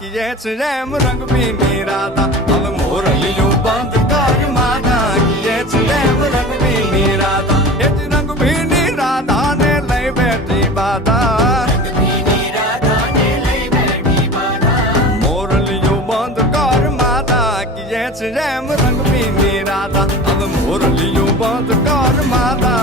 किए रेम रंग पीनी राधा अब मोरलियों बंद कर माता किए रेम रंग पीनी राधा इस रंग पीनी राधा ने लई बैठी बाधा मोरलियों बंद कर माता किए रेम रंग पीनी राधा अब मोरलियों बंद कर माता